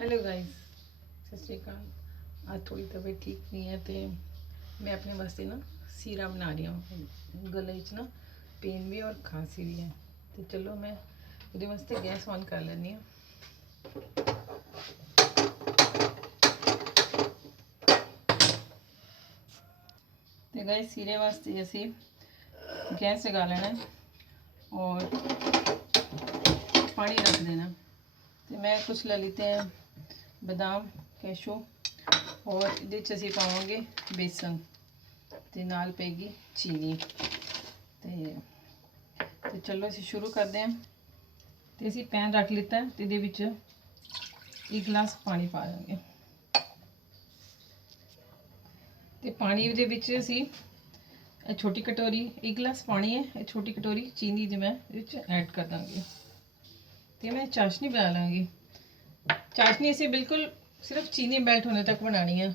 Hello guys, सत श्रीकाल। आज थोड़ी तबीयत ठीक नहीं है तो मैं अपने वास्ते ना सीरा बना रही हूँ। गले च ना पेन भी और खांसी भी है, तो चलो मैं ਉਹਦੇ वास्ते गैस ऑन कर ਲੈਂਦੀ ਹਾਂ। तो गाइस सीरे वास्ते ਅਸੀਂ गैस जगा लेना और पानी रख देना। तो मैं कुछ ले लेते हैं बादाम कैशू और ये असी पावांगे बेसन ते नाल पेगी चीनी। तो चलो असी शुरू करते हैं। तो असी पैन रख लिता है, तो ये एक गिलास पानी पा देंगे। तो पानी के असी छोटी कटोरी एक गिलास पानी है, छोटी कटोरी चीनी जो मैं ऐड कर देंगे। तो मैं चाशनी बना लूँगी। चाशनी असी बिल्कुल सिर्फ चीनी मेल्ट होने तक बनानी है,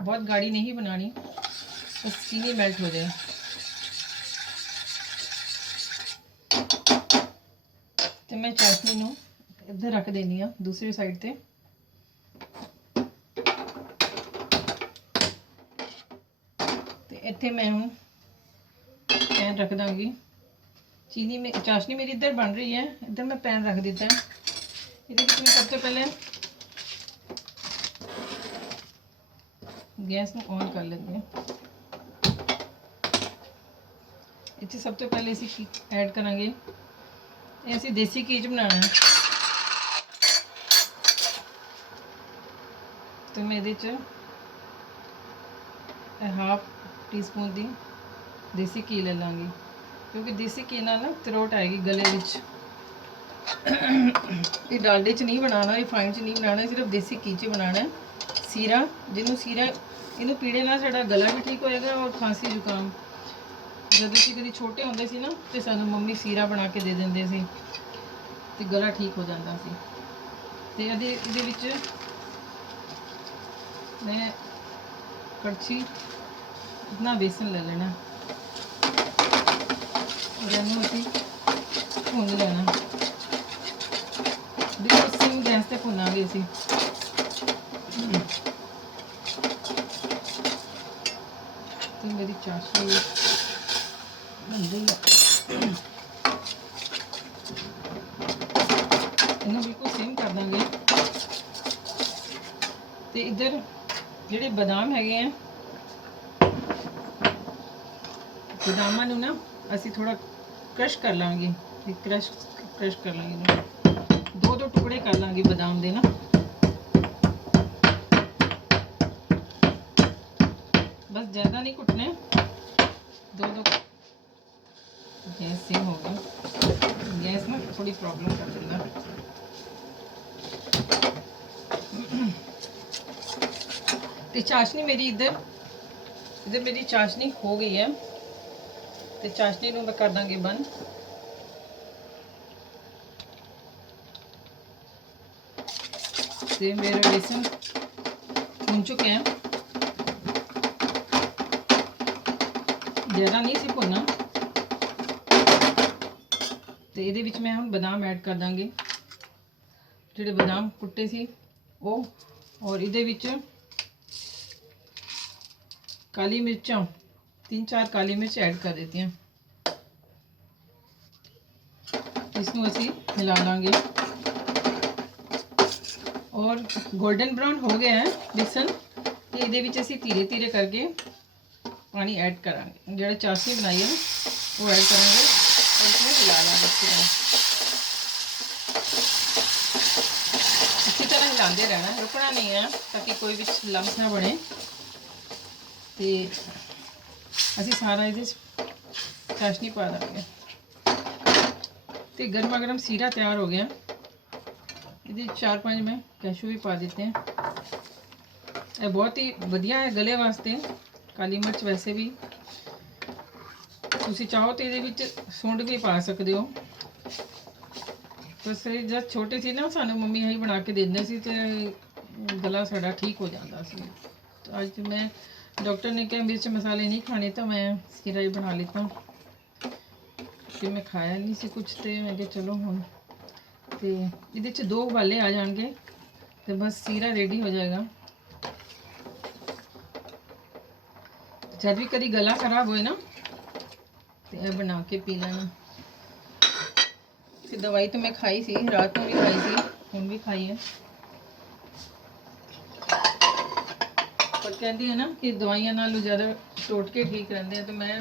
बहुत गाढ़ी नहीं बनानी, बस चीनी मेल्ट हो जाए। तो मैं चाशनी नूं इधर रख देनी है दूसरी साइड ते। तो इत्थे मैं हूँ पैन रख दाँगी। चीनी में चाशनी मेरी इधर बन रही है, इधर मैं पैन रख दिता है। ये मैं सबसे पहले गैस में ऑन कर लेते हैं। इसे सबसे पहले इसी ऐड करांगे, ऐसी देसी घी बनाना है। तो मैं ये हाफ टी स्पून दी देसी घी ले लाँगी, क्योंकि देसी घी नाल ना त्रोट आएगी गले विच। ये डालडे च नहीं बनाना, रिफाइंड च नहीं बनाना, सिर्फ देसी घी च बनाना है सीरा। जिन्हों सीरा इनू पीने नाल साडा गला भी ठीक होएगा और खांसी जुकाम। जब असीं कदी छोटे होंदे सी ना तो सानू मम्मी सीरा बना के दे देंदे सी ते गला ठीक हो जाता सी। ते इहदे विच मैं कड़छी इतना बेसन ले लेना और इनू असीं भुन लेना। बिल्कुल सिम गैस ते भुनांगे असीं। तो मेरी चाशनी बन गई है, इन्हें बिल्कुल सेम कर देंगे। तो इधर ਜਿਹੜੇ बादाम है, बादामां नूं ना असी थोड़ा क्रश कर लांगे। क्रश कर लांगे, दो टुकड़े कर लांगे बादाम दे ना। बस ज़्यादा नहीं कुटने, दो गैस सेम होगा। गैस ना थोड़ी प्रॉब्लम कर देगा। तो चाशनी मेरी इधर मेरी चाशनी हो गई है। तो चाशनी को मैं कर देंगे बंद। तो मेरा बेसन भुन चुके हैं, ज़्यादा नहीं सी भुनना। तो ये मैं हम बादाम ऐड कर देंगे, जोड़े बादाम कुट्टे सी वो। और ये काली मिर्चा 3-4 काली मिर्च ऐड कर देती हैं। इसनों असी मिला लांगे और गोल्डन ब्राउन हो गया है बेसन। तो ये असी धीरे धीरे करके पानी ऐड करांगे, जो चाशनी बनाई है ना वो ऐड करांगे और इसमें हिला लांगे अच्छी तरह हिलाते रहना, रुकना नहीं है ताकि कोई भी लम्स ना बने। तो असी सारा ये चाशनी पा देंगे। तो गर्मा गर्म सीरा तैयार हो गया। ये 4-5 में कैशू भी पा देते हैं। ये बहुत ही वधिया है गले वास्ते। काली मिर्च वैसे भी तुसी चाहो तो ये सुंड भी पा सकते हो। तो जब छोटे सी ना सानू मम्मी यही बना के देंदे सी ते गला साड़ा ठीक हो जाता सी। तो आज मैं डॉक्टर ने कहा मिर्च मसाले नहीं खाने, तो मैं सीरा ही बना लेता हूँ। फिर मैं खाया नहीं सी कुछ, तो मैं कहा चलो हम। तो ये 2 उबाले आ जाएंगे तो बस सीरा रेडी हो जाएगा। जब भी कभी गला खराब होए ना तो यह बना के पी लेना। फिर दवाई तो मैं खाई सी, रात में भी खाई सी, ਹੁਣ भी खाई है। पर कहती है ना कि दवाइयां नालों ज़्यादा टोटके ठीक रहते हैं, तो मैं